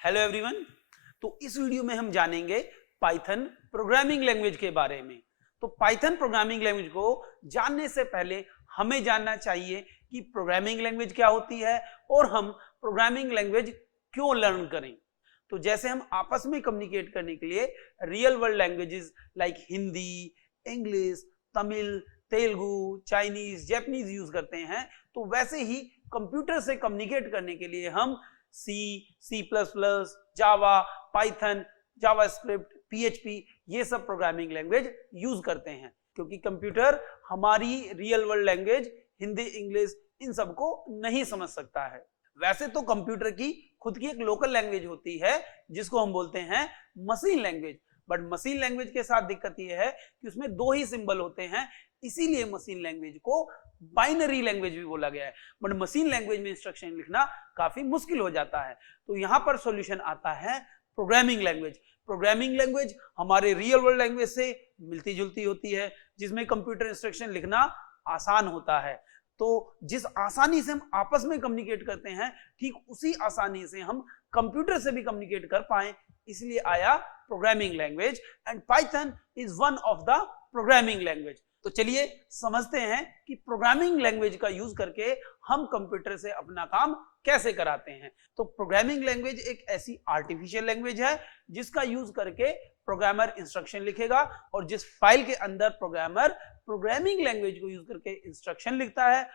Hello everyone. तो इस video में हम जानेंगे पाइथन प्रोग्रामिंग लैंग्वेज के बारे में। तो पाइथन प्रोग्रामिंग लैंग्वेज को जानने से पहले हमें जानना चाहिए कि प्रोग्रामिंग लैंग्वेज क्या होती है और हम प्रोग्रामिंग लैंग्वेज क्यों लर्न करें। तो जैसे हम आपस में कम्युनिकेट करने के लिए real world languages like Hindi, English, Tamil, Telugu, Chinese, Japanese use करते हैं, तो वैसे ही कंप्यूटर से कम्युनिकेट करने के लिए हम सी प्लस प्लस, जावा, पाइथन, जावास्क्रिप्ट, पीएचपी ये सब प्रोग्रामिंग लैंग्वेज यूज करते हैं, क्योंकि कंप्यूटर हमारी real world language Hindi, English in सबको नहीं समझ सकता है। वैसे तो कंप्यूटर की खुद की एक लोकल लैंग्वेज होती है जिसको हम बोलते हैं machine language, but machine language के साथ दिक्कत यह है कि उसमें दो ही सिंबल होते हैं, इसीलिए मशीन लैंग्वेज को बाइनरी लैंग्वेज भी बोला गया है। बट मशीन लैंग्वेज में इंस्ट्रक्शन लिखना काफी मुश्किल हो जाता है, तो यहां पर सॉल्यूशन आता है प्रोग्रामिंग लैंग्वेज। प्रोग्रामिंग लैंग्वेज हमारे रियल वर्ल्ड लैंग्वेज से मिलती जुलती होती है, जिसमें कंप्यूटर इंस्ट्रक्शन लिखना आसान होता है। तो जिस आसानी से हम आपस में कम्युनिकेट करते हैं, ठीक उसी आसानी से हम कंप्यूटर से भी कम्युनिकेट कर पाए, इसलिए आया programming language. And Python is one of the programming language. तो चलिए समझते हैं कि प्रोग्रामिंग लैंग्वेज का यूज करके हम कंप्यूटर से अपना काम कैसे कराते हैं। तो प्रोग्रामिंग लैंग्वेज एक ऐसी आर्टिफिशियल लैंग्वेज है जिसका यूज करके प्रोग्रामर इंस्ट्रक्शन लिखेगा, और जिस फाइल के अंदर प्रोग्रामर प्रोग्रामिंग लैंग्वेज को यूज करके इंस्ट्रक्शन लिखता है,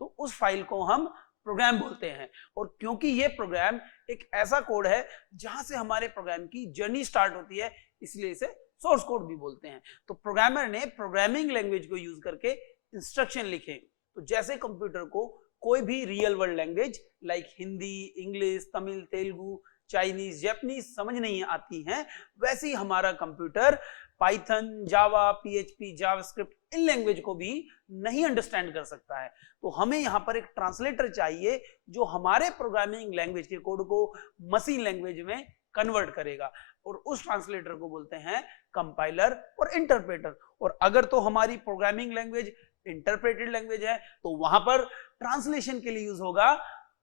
तो उस फाइल को हम प्रोग्राम बोलते हैं। और क्योंकि ये प्रोग्राम एक ऐसा कोड है जहां से हमारे प्रोग्राम की जर्नी स्टार्ट होती है, इसलिए इसे सोर्स कोड भी बोलते हैं। तो प्रोग्रामर ने प्रोग्रामिंग लैंग्वेज को यूज करके इंस्ट्रक्शन लिखे। तो जैसे कंप्यूटर को कोई भी real world language like Hindi, English, Tamil, Telugu, Chinese, Japanese समझ नहीं आती हैं, वैसे ही हमारा computer Python, Java, PHP, JavaScript in language को भी नहीं अंडरस्टैंड कर सकता है। तो हमें यहाँ पर एक ट्रांसलेटर चाहिए जो हमारे प्रोग्रामिंग लैंग्वेज के कोड को मशीन लैंग्वेज में कन्वर्ट करेगा, और उस ट्रांसलेटर को बोलते हैं कंपाइलर और इंटरप्रेटर। और अगर तो हमारी प्रोग्रामिंग लैंग्वेज इंटरप्रेटेड लैंग्वेज है, तो वहां पर ट्रांसलेशन के लिए यूज होगा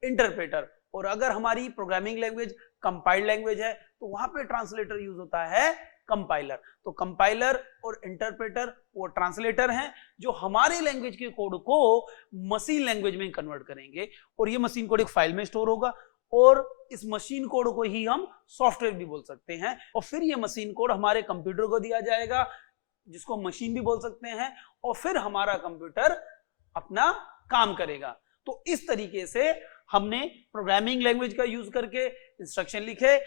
इंटरप्रेटर, और अगर हमारी प्रोग्रामिंग लैंग्वेज कंपाइल्ड लैंग्वेज है, तो वहां पे ट्रांसलेटर यूज होता है कंपाइलर। तो कंपाइलर और इंटरप्रेटर वो ट्रांसलेटर हैं जो हमारे लैंग्वेज के कोड को मशीन लैंग्वेज में कन्वर्ट करेंगे, और ये मशीन कोड एक फाइल में स्टोर होगा, और इस मशीन कोड को ही हम सॉफ्टवेयर भी बोल सकते हैं। और फिर ये मशीन कोड हमारे कंप्यूटर को दिया जाएगा, जिसको मशीन भी बोल सकते हैं, और फिर हमारा कंप्यूटर अपना काम करेगा। तो इस तरीके से हमने प्रोग्रामिंग लैंग्वेज का यूज करके इंस्ट्रक्शन लिखे,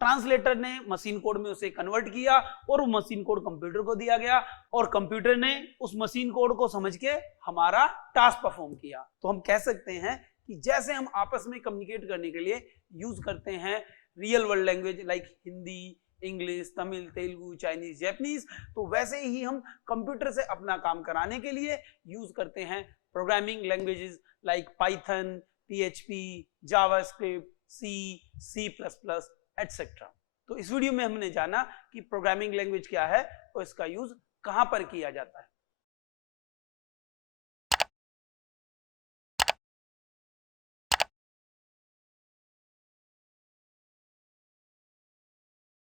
ट्रांसलेटर ने मशीन कोड में उसे कन्वर्ट किया, और वो मशीन कोड कंप्यूटर को दिया गया, और कंप्यूटर ने उस मशीन कोड को समझ के हमारा टास्क परफॉर्म किया। तो हम कह सकते हैं कि जैसे हम आपस में कम्युनिकेट करने के लिए यूज करते हैं real world language like Hindi, English, Tamil, Telugu, Chinese, Japanese, तो वैसे ही हम कंप्यूटर से अपना काम कराने के लिए यूज करते हैं programming languages like Python, PHP, JavaScript, C plus plus etcetera. तो इस वीडियो में हमने जाना कि प्रोग्रामिंग लैंग्वेज क्या है और इसका यूज कहां पर किया जाता है।